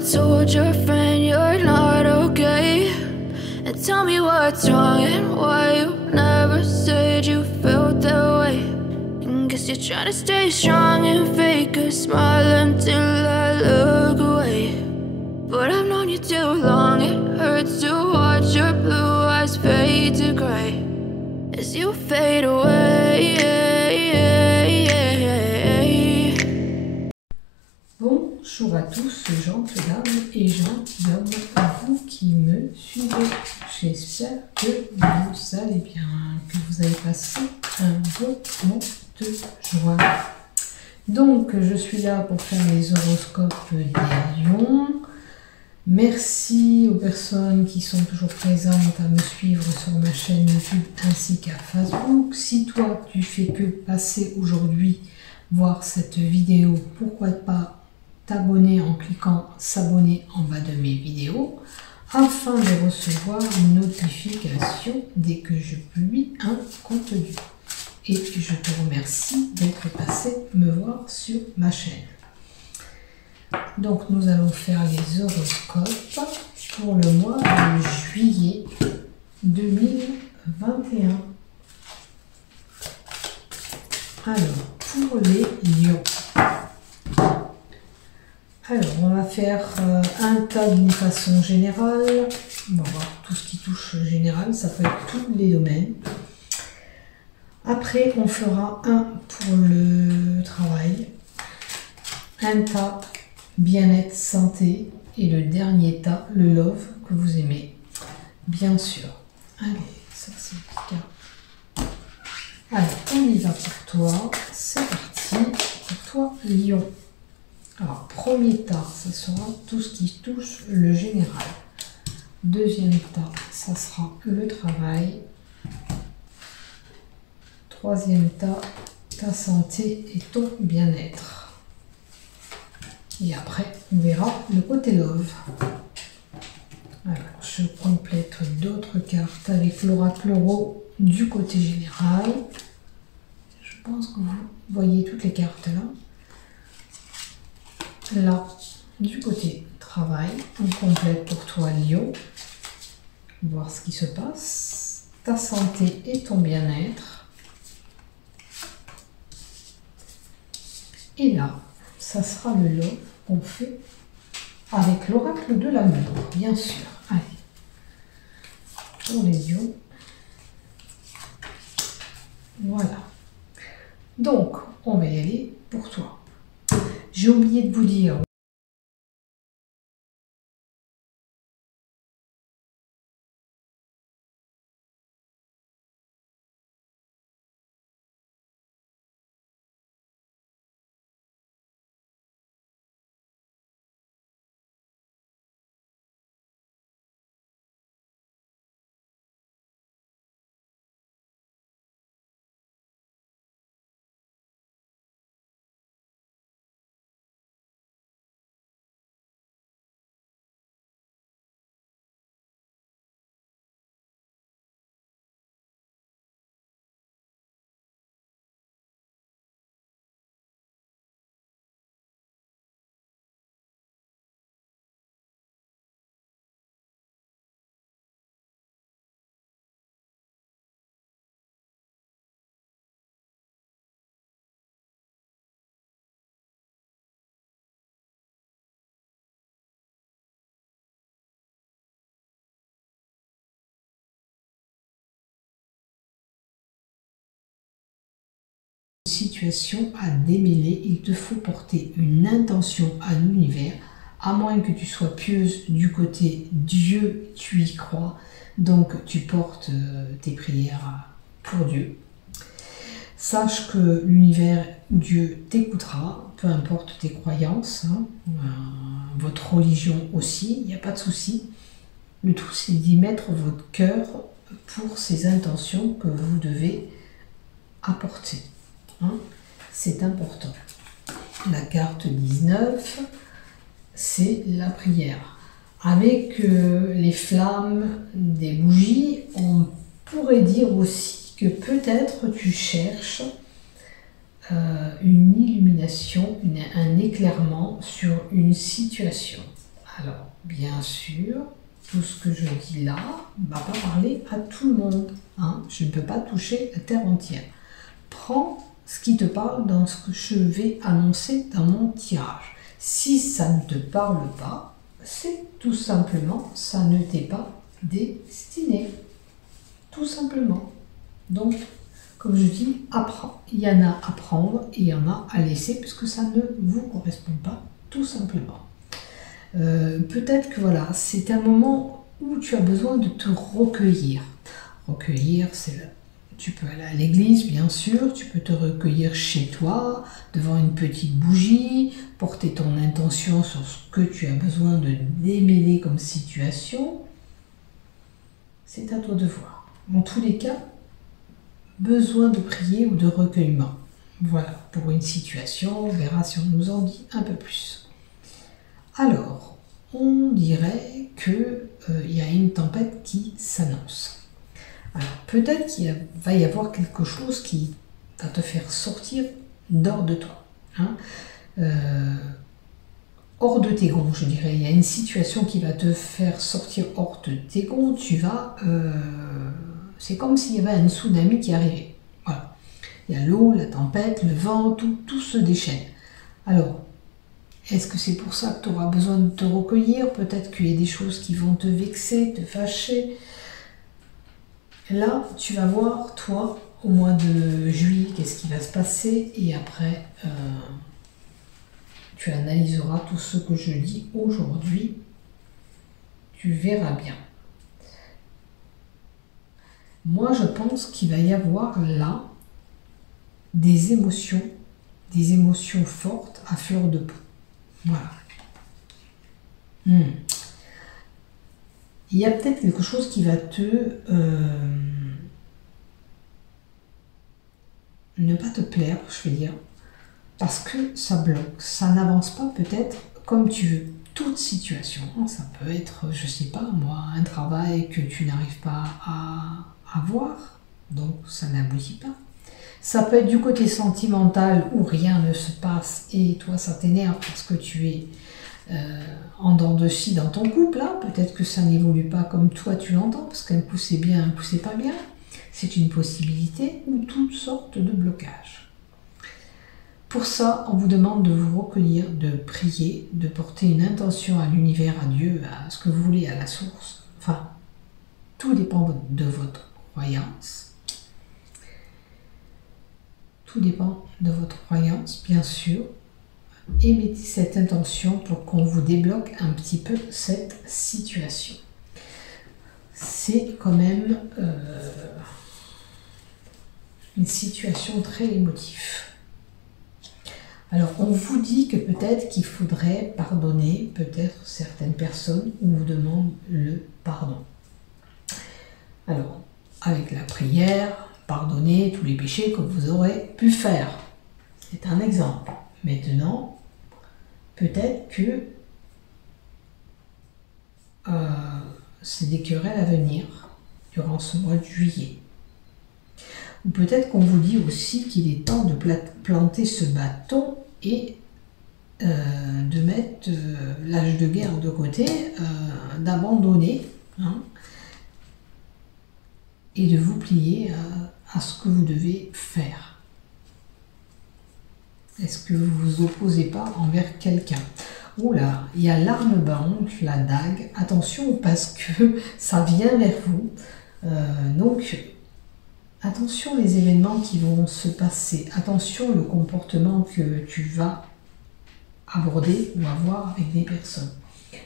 told your friend you're not okay? And tell me what's wrong and why you never said you felt that way. And guess you're trying to stay strong and fake a smile until I look away. But I've known you too long, it hurts to watch your blue eyes fade to gray as you fade away. Bonjour à tous, gentes dames et gentilshommes, vous qui me suivez. J'espère que vous allez bien, que vous avez passé un bon moment de joie. Donc, je suis là pour faire les horoscopes des lions. Merci aux personnes qui sont toujours présentes à me suivre sur ma chaîne YouTube ainsi qu'à Facebook. Si toi, tu fais que passer aujourd'hui voir cette vidéo, pourquoi pas t'abonner en cliquant s'abonner en bas de mes vidéos afin de recevoir une notification dès que je publie un contenu. Et je te remercie d'être passé me voir sur ma chaîne. Donc nous allons faire les horoscopes pour le mois de juillet 2021. Alors, pour les lions. Alors, on va faire un tas d'une façon générale. On va voir tout ce qui touche général, ça peut être tous les domaines. Après, on fera un pour le travail, un tas bien-être, santé, et le dernier tas, le love, que vous aimez, bien sûr. Allez, ça c'est le cas. Alors, on y va pour toi. C'est parti pour toi, lion. Alors, premier tas, ça sera tout ce qui touche le général. Deuxième tas, ça sera le travail. Troisième tas, ta santé et ton bien-être. Et après, on verra le côté love. Alors, je complète d'autres cartes avec l'oracle Euro du côté général. Je pense que vous voyez toutes les cartes là. Là, du côté travail, on complète pour toi Lion. Voir ce qui se passe. Ta santé et ton bien-être. Et là, ça sera le love qu'on fait avec l'oracle de l'amour, bien sûr. Allez, pour les lions. Voilà. Donc, on va y aller pour toi. J'ai oublié de vous dire. Situation à démêler, il te faut porter une intention à l'univers, à moins que tu sois pieuse du côté Dieu, tu y crois, donc tu portes tes prières pour Dieu. Sache que l'univers ou Dieu t'écoutera, peu importe tes croyances, hein, votre religion aussi, il n'y a pas de souci. Le tout c'est d'y mettre votre cœur pour ces intentions que vous devez apporter. Hein, c'est important. La carte 19, c'est la prière. Avec les flammes des bougies, on pourrait dire aussi que peut-être tu cherches une illumination, un éclairement sur une situation. Alors, bien sûr, tout ce que je dis là ne va pas parler à tout le monde. Hein. Je ne peux pas toucher la terre entière. Prends ce qui te parle dans ce que je vais annoncer dans mon tirage. Si ça ne te parle pas, c'est tout simplement, ça ne t'est pas destiné. Tout simplement. Donc, comme je dis, apprends. Il y en a à prendre et il y en a à laisser puisque ça ne vous correspond pas, tout simplement. Peut-être que voilà, c'est un moment où tu as besoin de te recueillir. Recueillir, c'est tu peux aller à l'église, bien sûr, tu peux te recueillir chez toi, devant une petite bougie, porter ton intention sur ce que tu as besoin de démêler comme situation. C'est à toi de voir. En tous les cas, besoin de prier ou de recueillement. Voilà, pour une situation, on verra si on nous en dit un peu plus. Alors, on dirait qu'il y a une tempête qui s'annonce. Alors, peut-être qu'il va y avoir quelque chose qui va te faire sortir d'hors de toi. Hein. Hors de tes gonds, je dirais. Il y a une situation qui va te faire sortir hors de tes gonds. Tu vas... c'est comme s'il y avait un tsunami qui arrivait. Voilà. Il y a l'eau, la tempête, le vent, tout se déchaîne. Alors, est-ce que c'est pour ça que tu auras besoin de te recueillir? Peut-être qu'il y a des choses qui vont te vexer, te fâcher. Là, tu vas voir, toi, au mois de juillet, qu'est-ce qui va se passer. Et après, tu analyseras tout ce que je dis aujourd'hui. Tu verras bien. Moi, je pense qu'il va y avoir là des émotions fortes à fleur de peau. Voilà. Il y a peut-être quelque chose qui va te... ne pas te plaire, je vais dire, parce que ça bloque, ça n'avance pas peut-être comme tu veux. Toute situation, ça peut être, je sais pas moi, un travail que tu n'arrives pas à avoir, donc ça n'aboutit pas. Ça peut être du côté sentimental où rien ne se passe et toi ça t'énerve parce que tu es en dents de scie dans ton couple, là. Peut-être que ça n'évolue pas comme toi tu l'entends, parce qu'un coup c'est bien, un coup c'est pas bien. C'est une possibilité ou toutes sortes de blocages. Pour ça, on vous demande de vous recueillir, de prier, de porter une intention à l'univers, à Dieu, à ce que vous voulez, à la source. Enfin, tout dépend de votre croyance. Tout dépend de votre croyance, bien sûr. Et mettez cette intention pour qu'on vous débloque un petit peu cette situation. C'est quand même une situation très émotive. Alors, on vous dit que peut-être qu'il faudrait pardonner peut-être certaines personnes, on vous demande le pardon. Alors, avec la prière, pardonnez tous les péchés que vous aurez pu faire. C'est un exemple. Maintenant, peut-être que c'est des querelles à venir durant ce mois de juillet. Ou peut-être qu'on vous dit aussi qu'il est temps de planter ce bâton et de mettre l'âge de guerre de côté, d'abandonner, hein, et de vous plier à ce que vous devez faire. Est-ce que vous ne vous opposez pas envers quelqu'un? Oula, il y a l'arme banque, la dague. Attention parce que ça vient vers vous. Donc, attention les événements qui vont se passer. Attention le comportement que tu vas aborder ou avoir avec des personnes.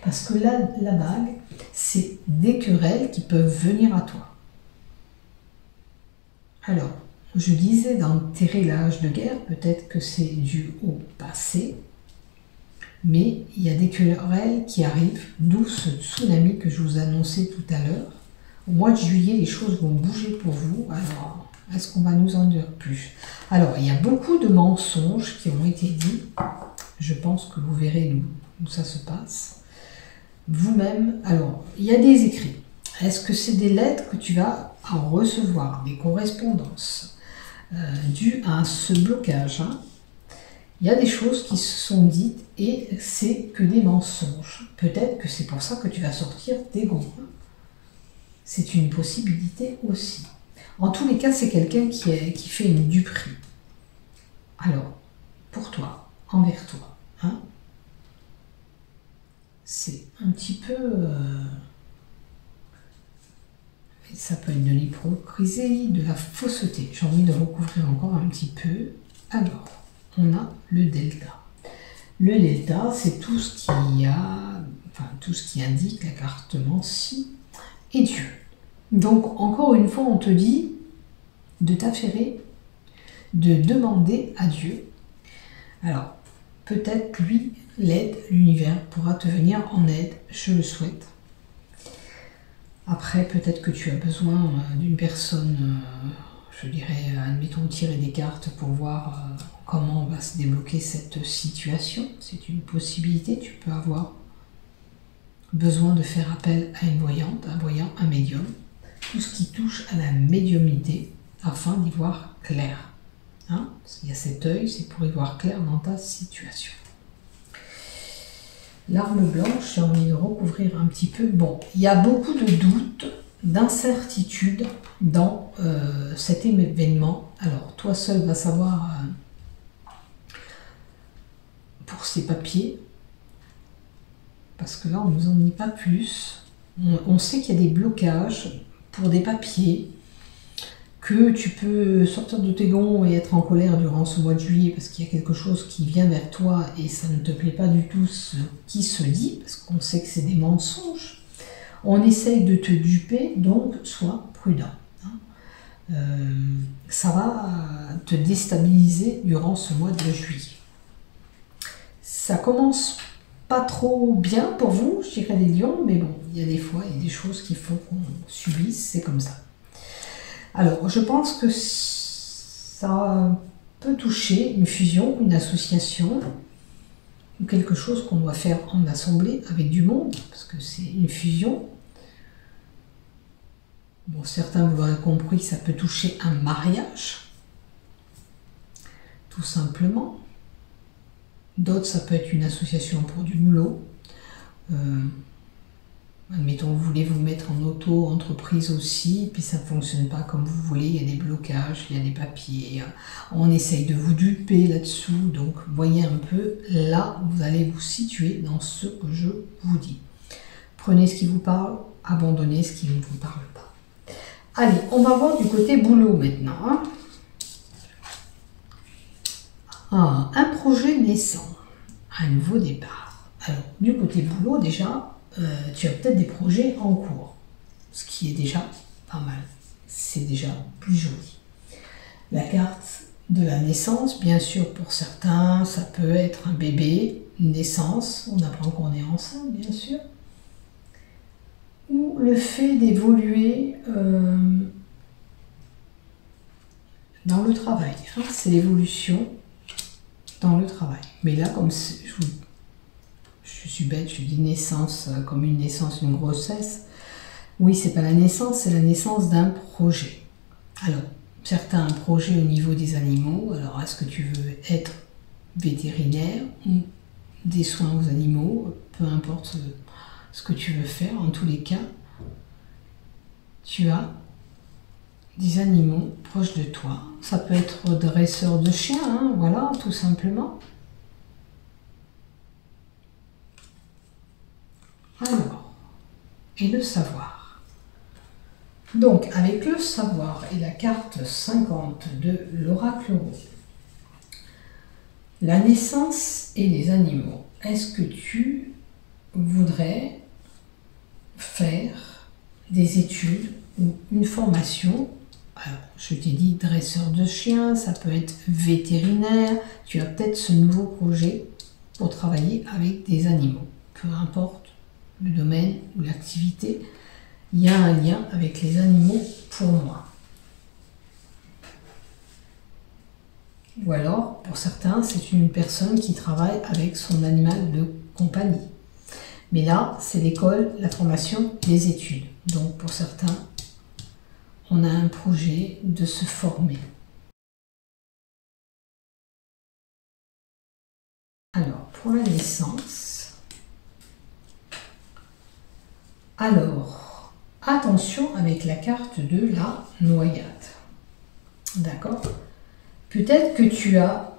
Parce que là, la bague, c'est des querelles qui peuvent venir à toi. Alors, je disais d'enterrer l'âge de guerre, peut-être que c'est dû au passé, mais il y a des querelles qui arrivent, d'où ce tsunami que je vous annonçais tout à l'heure. Au mois de juillet, les choses vont bouger pour vous. Alors, est-ce qu'on va nous en dire plus? Alors, il y a beaucoup de mensonges qui ont été dits. Je pense que vous verrez où ça se passe. Vous-même, alors, il y a des écrits. Est-ce que c'est des lettres que tu vas en recevoir, des correspondances dues à ce blocage, hein? Il y a des choses qui se sont dites et c'est que des mensonges. Peut-être que c'est pour ça que tu vas sortir des gonds. C'est une possibilité aussi. En tous les cas, c'est quelqu'un qui fait une duperie. Alors, pour toi, envers toi, hein, c'est un petit peu... ça peut être de l'hypocrisie, de la fausseté. J'ai envie de recouvrir encore un petit peu. Alors, on a le delta. Le delta, c'est tout ce qui tout ce qui indique la carte Mancy et Dieu. Donc, encore une fois, on te dit de t'affairer, de demander à Dieu. Alors, peut-être lui, l'aide, l'univers pourra te venir en aide, je le souhaite. Après, peut-être que tu as besoin d'une personne, je dirais, admettons, tirer des cartes pour voir comment on va se débloquer cette situation. C'est une possibilité, tu peux avoir besoin de faire appel à une voyante, un voyant, un médium, tout ce qui touche à la médiumnité, afin d'y voir clair. Hein? S'il y a cet œil, c'est pour y voir clair dans ta situation. L'arme blanche, j'ai envie de recouvrir un petit peu. Bon, il y a beaucoup de doutes, d'incertitudes dans cet événement. Alors, toi seul vas savoir pour ces papiers, parce que là, on ne nous en dit pas plus. On sait qu'il y a des blocages pour des papiers, que tu peux sortir de tes gonds et être en colère durant ce mois de juillet parce qu'il y a quelque chose qui vient vers toi et ça ne te plaît pas du tout ce qui se dit, parce qu'on sait que c'est des mensonges. On essaye de te duper, donc sois prudent. Hein. Ça va te déstabiliser durant ce mois de juillet. Ça commence pas trop bien pour vous, je dirais les lions, mais bon, il y a des fois, il y a des choses qu'il faut qu'on subisse, c'est comme ça. Alors, je pense que ça peut toucher une fusion, une association, ou quelque chose qu'on doit faire en assemblée avec du monde, parce que c'est une fusion. Bon, certains, vous l'aurez compris, ça peut toucher un mariage, tout simplement. D'autres, ça peut être une association pour du boulot. Admettons, vous voulez vous mettre en auto-entreprise aussi, puis ça ne fonctionne pas comme vous voulez, il y a des blocages, il y a des papiers, on essaye de vous duper là-dessous, donc voyez un peu, là, vous allez vous situer dans ce que je vous dis. Prenez ce qui vous parle, abandonnez ce qui ne vous parle pas. Allez, on va voir du côté boulot maintenant. Hein. Ah, un projet naissant, un nouveau départ. Alors, du côté boulot, déjà, tu as peut-être des projets en cours, ce qui est déjà pas mal, c'est déjà plus joli. La carte de la naissance, bien sûr pour certains, ça peut être un bébé, une naissance, on apprend qu'on est enceinte bien sûr, ou le fait d'évoluer dans le travail, hein, c'est l'évolution dans le travail. Mais là, comme je suis bête, je dis naissance comme une naissance, une grossesse. Oui, c'est pas la naissance, c'est la naissance d'un projet. Alors, certains projets au niveau des animaux. Alors, est-ce que tu veux être vétérinaire ou des soins aux animaux? Peu importe ce que tu veux faire, en tous les cas, tu as des animaux proches de toi. Ça peut être dresseur de chiens, hein, voilà, tout simplement. Alors, et le savoir. Donc, avec le savoir et la carte 50 de l'oracle rose, la naissance et les animaux, est-ce que tu voudrais faire des études ou une formation? Alors, je t'ai dit dresseur de chiens, ça peut être vétérinaire, tu as peut-être ce nouveau projet pour travailler avec des animaux, peu importe le domaine ou l'activité, il y a un lien avec les animaux pour moi. Ou alors, pour certains, c'est une personne qui travaille avec son animal de compagnie. Mais là, c'est l'école, la formation, les études. Donc, pour certains, on a un projet de se former. Alors, pour la naissance, alors, attention avec la carte de la noyade. D'accord? Peut-être que tu as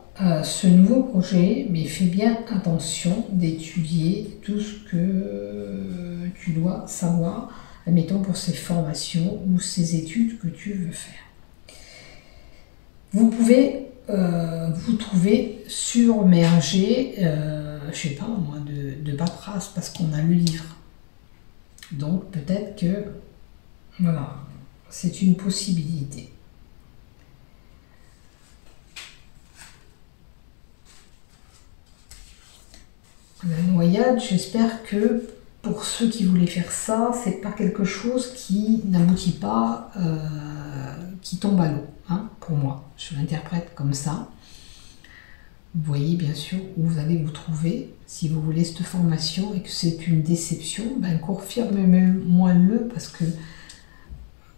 ce nouveau projet, mais fais bien attention d'étudier tout ce que tu dois savoir, admettons pour ces formations ou ces études que tu veux faire. Vous pouvez vous trouver submergé, je sais pas moi, de paperasse parce qu'on a le livre. Donc peut-être que, voilà, c'est une possibilité. La noyade, j'espère que pour ceux qui voulaient faire ça, c'est pas quelque chose qui n'aboutit pas, qui tombe à l'eau, hein, pour moi. Je l'interprète comme ça. Vous voyez bien sûr où vous allez vous trouver. Si vous voulez cette formation et que c'est une déception, ben confirmez-moi-le parce que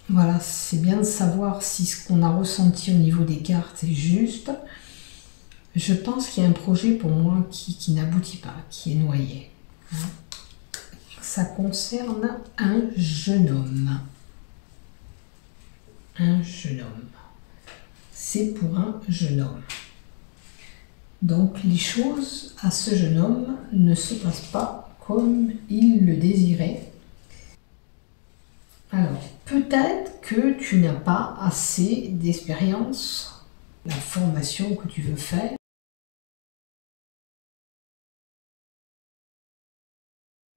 voilà, c'est bien de savoir si ce qu'on a ressenti au niveau des cartes est juste. Je pense qu'il y a un projet pour moi qui n'aboutit pas, qui est noyé. Ça concerne un jeune homme. Un jeune homme. C'est pour un jeune homme. Donc les choses à ce jeune homme ne se passent pas comme il le désirait. Alors, peut-être que tu n'as pas assez d'expérience, la formation que tu veux faire.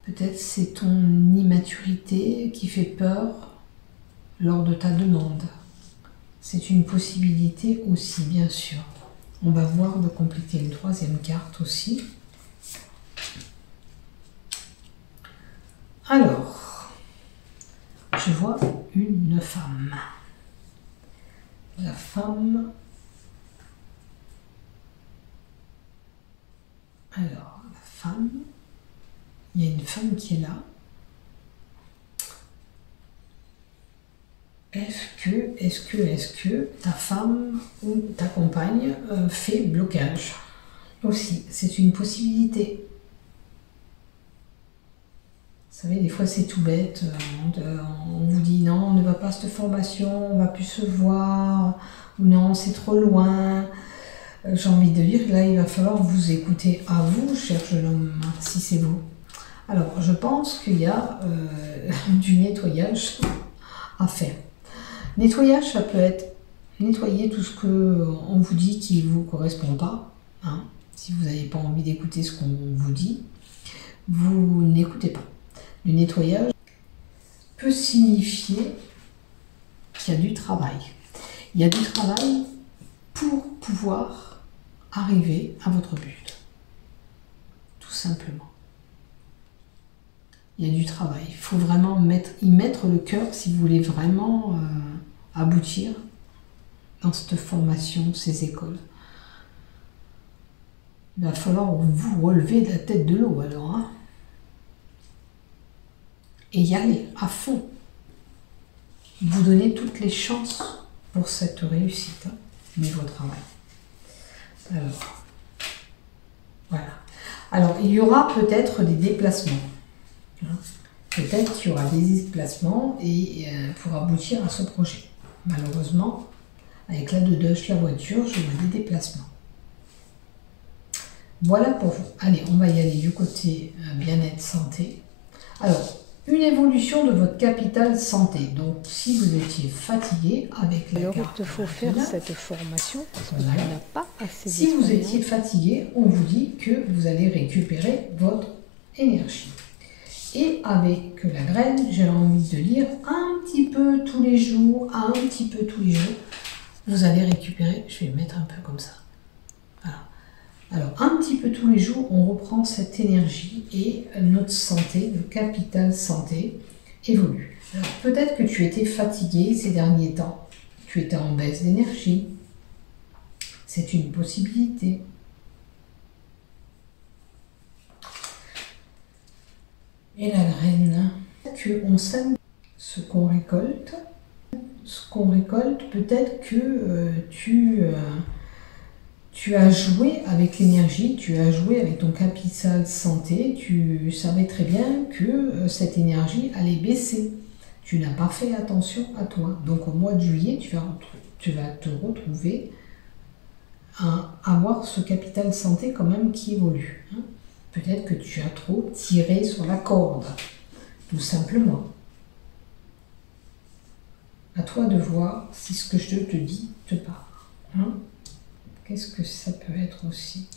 Peut-être c'est ton immaturité qui fait peur lors de ta demande. C'est une possibilité aussi, bien sûr. On va voir de compléter une troisième carte aussi. Alors, je vois une femme. La femme... Alors, la femme... Il y a une femme qui est là. Est-ce que ta femme ou ta compagne fait blocage? Aussi, c'est une possibilité. Vous savez, des fois c'est tout bête. On vous dit non, on ne va pas à cette formation, on va plus se voir. Ou non, c'est trop loin. J'ai envie de dire, là, il va falloir vous écouter à vous, cher jeune homme, si c'est vous. Alors, je pense qu'il y a du nettoyage à faire. Nettoyage, ça peut être nettoyer tout ce qu'on vous dit qui ne vous correspond pas. Hein. Si vous n'avez pas envie d'écouter ce qu'on vous dit, vous n'écoutez pas. Le nettoyage peut signifier qu'il y a du travail. Il y a du travail pour pouvoir arriver à votre but. Tout simplement. Il y a du travail. Il faut vraiment y mettre le cœur si vous voulez vraiment aboutir dans cette formation, ces écoles. Il va falloir vous relever de la tête de l'eau alors. Hein, et y aller à fond. Vous donner toutes les chances pour cette réussite, hein, niveau travail. Alors, voilà. Alors, il y aura peut-être des déplacements. Peut-être qu'il y aura des déplacements et pour aboutir à ce projet. Malheureusement, avec la dodoche, la voiture, je vois des déplacements. Voilà pour vous. Allez, on va y aller du côté bien-être santé. Alors, une évolution de votre capital santé. Donc, si vous étiez fatigué avec la carte... Alors, il te faut faire cette formation parce que tu n'as pas assez d'expérience. Si vous étiez fatigué, on vous dit que vous allez récupérer votre énergie. Et avec la graine, j'ai envie de lire un petit peu tous les jours, vous allez récupérer, je vais mettre un peu comme ça. Voilà. Alors, un petit peu tous les jours, on reprend cette énergie et notre santé, le capital santé, évolue. Alors, peut-être que tu étais fatigué ces derniers temps, tu étais en baisse d'énergie. C'est une possibilité. Et la graine, qu'on sème ce qu'on récolte. Ce qu'on récolte, peut-être que tu tu as joué avec l'énergie, tu as joué avec ton capital santé, tu savais très bien que cette énergie allait baisser. Tu n'as pas fait attention à toi. Donc au mois de juillet, tu vas te retrouver à avoir ce capital santé quand même qui évolue. Hein. Peut-être que tu as trop tiré sur la corde, tout simplement. À toi de voir si ce que je te dis te parle. Hein. Qu'est-ce que ça peut être aussi?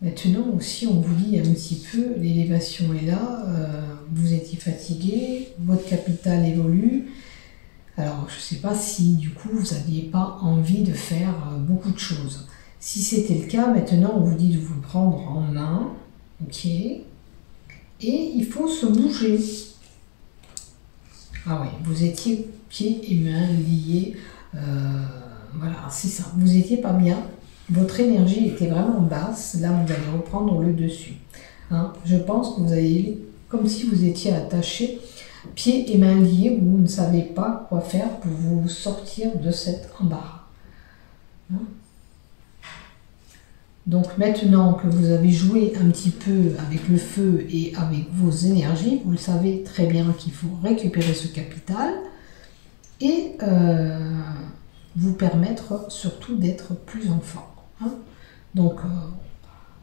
Maintenant aussi, on vous dit un petit peu, l'élévation est là, vous étiez fatigué, votre capital évolue. Alors, je ne sais pas si du coup, vous n'aviez pas envie de faire beaucoup de choses. Si c'était le cas, maintenant, on vous dit de vous prendre en main, ok? Et il faut se bouger. Ah oui, vous étiez pieds et mains liés, voilà, c'est ça. Vous n'étiez pas bien. Votre énergie était vraiment basse, là vous allez reprendre le dessus. Hein, je pense que vous avez, comme si vous étiez attaché, pieds et mains liés, vous ne savez pas quoi faire pour vous sortir de cet embarras. Hein. Donc maintenant que vous avez joué un petit peu avec le feu et avec vos énergies, vous le savez très bien qu'il faut récupérer ce capital et vous permettre surtout d'être plus en forme. Hein. Donc,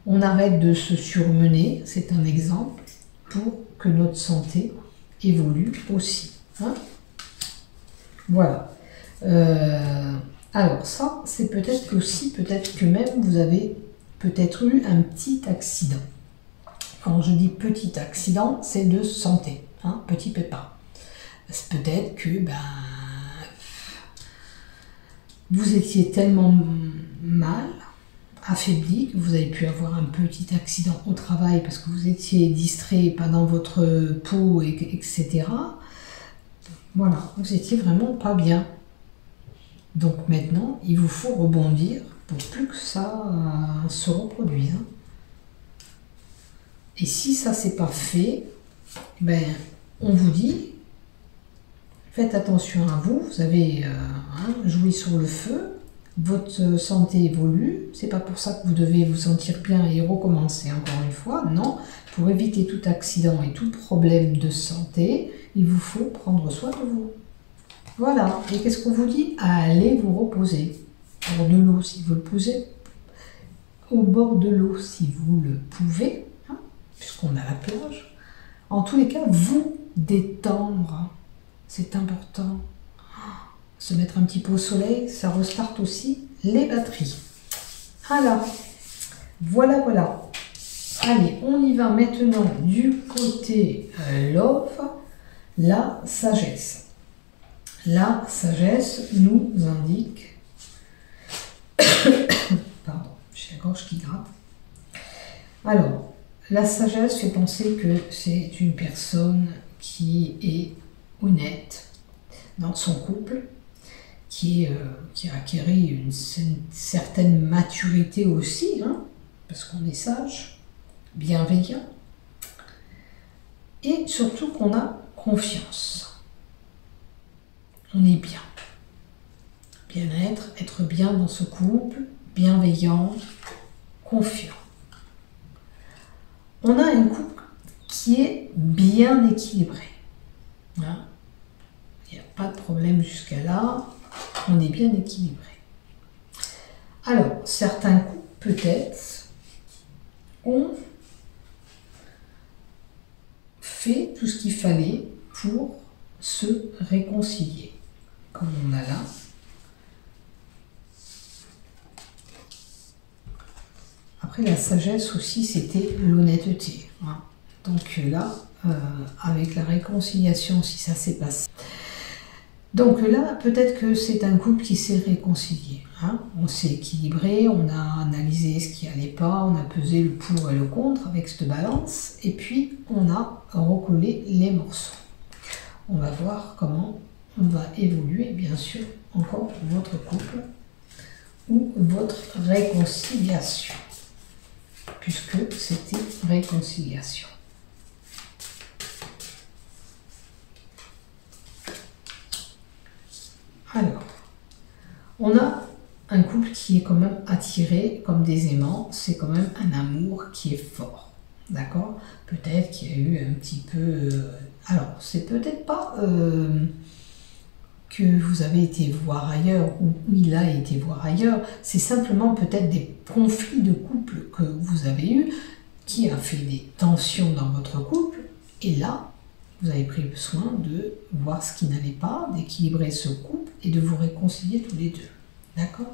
on arrête de se surmener, c'est un exemple, pour que notre santé évolue aussi. Hein. Voilà. Alors ça, c'est peut-être aussi, peut-être que même vous avez peut-être eu un petit accident. Quand je dis petit accident, c'est de santé, hein, petit pépin. Peut-être que vous étiez tellement mal, affaibli, que vous avez pu avoir un petit accident au travail parce que vous étiez distrait, pas dans votre peau, etc. Voilà, vous étiez vraiment pas bien. Donc maintenant, il vous faut rebondir pour plus que ça se reproduise. Et si ça c'est pas fait, on vous dit, faites attention à vous, vous avez joué sur le feu, votre santé évolue, c'est pas pour ça que vous devez vous sentir bien et recommencer encore une fois, non, pour éviter tout accident et tout problème de santé, il vous faut prendre soin de vous. Voilà, et qu'est-ce qu'on vous dit? Allez vous reposer, au bord de l'eau si vous le pouvez, au bord de l'eau si vous le pouvez, hein, puisqu'on a la plage. En tous les cas, vous détendre, c'est important. Se mettre un petit peu au soleil, ça restarte aussi les batteries. Alors, voilà. Allez, on y va maintenant du côté love, la sagesse. La sagesse nous indique... Pardon, j'ai la gorge qui gratte. Alors, la sagesse fait penser que c'est une personne qui est honnête dans son couple, qui a acquéri une certaine maturité aussi, hein, parce qu'on est sage, bienveillant, et surtout qu'on a confiance. On est bien. Bien-être, être bien dans ce couple, bienveillant, confiant. On a un couple qui est bien équilibré. Hein. Il n'y a pas de problème jusqu'à là. On est bien équilibré. Alors, certains couples, peut-être, ont fait tout ce qu'il fallait pour se réconcilier. Comme on a là. Après, la sagesse aussi, c'était l'honnêteté. Hein. Donc là, avec la réconciliation, si ça s'est passé. Donc là, peut-être que c'est un couple qui s'est réconcilié. Hein. On s'est équilibré, on a analysé ce qui n'allait pas, on a pesé le pour et le contre avec cette balance, et puis on a recollé les morceaux. On va voir comment on va évoluer, bien sûr, encore votre couple ou votre réconciliation, puisque c'était réconciliation. Alors, on a un couple qui est quand même attiré comme des aimants. C'est quand même un amour qui est fort. D'accord? Peut-être qu'il y a eu un petit peu... alors, c'est peut-être pas que vous avez été voir ailleurs ou il a été voir ailleurs. C'est simplement peut-être des conflits de couple que vous avez eus qui a fait des tensions dans votre couple. Et là, vous avez pris soin de voir ce qui n'allait pas, d'équilibrer ce couple et de vous réconcilier tous les deux. D'accord?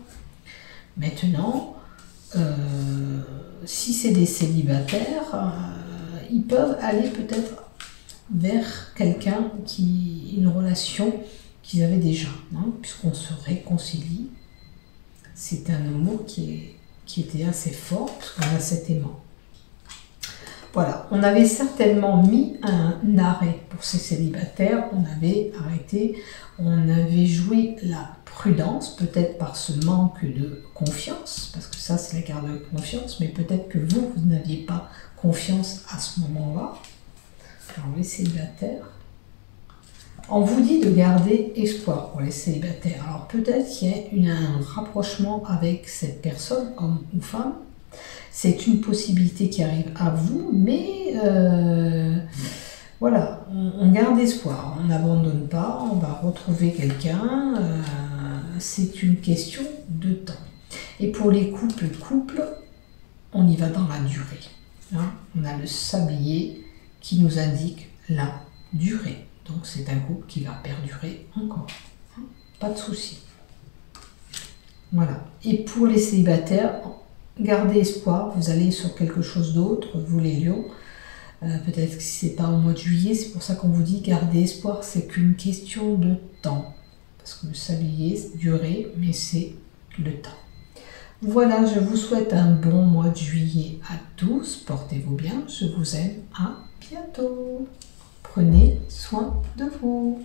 Maintenant, si c'est des célibataires, ils peuvent aller peut-être vers quelqu'un une relation qu'ils avaient déjà, hein, puisqu'on se réconcilie. C'est un amour qui était assez fort, puisqu'on a cet aimant. Voilà, on avait certainement mis un arrêt pour ces célibataires, on avait arrêté, on avait joué la prudence, peut-être par ce manque de confiance, parce que ça c'est la carte de confiance, mais peut-être que vous n'aviez pas confiance à ce moment-là. Alors les célibataires, on vous dit de garder espoir pour les célibataires. Alors peut-être qu'il y a un rapprochement avec cette personne, homme ou femme. C'est une possibilité qui arrive à vous, mais voilà, on garde espoir, on n'abandonne pas, on va retrouver quelqu'un, c'est une question de temps. Et pour les couples, on y va dans la durée. Hein. On a le sablier qui nous indique la durée. Donc c'est un couple qui va perdurer encore. Hein. Pas de souci. Voilà. Et pour les célibataires, gardez espoir, vous allez sur quelque chose d'autre, vous les lions. Peut-être que si ce n'est pas au mois de juillet, c'est pour ça qu'on vous dit gardez espoir, c'est qu'une question de temps. Parce que le sablier, c'est durée, mais c'est le temps. Voilà, je vous souhaite un bon mois de juillet à tous. Portez-vous bien, je vous aime. À bientôt. Prenez soin de vous.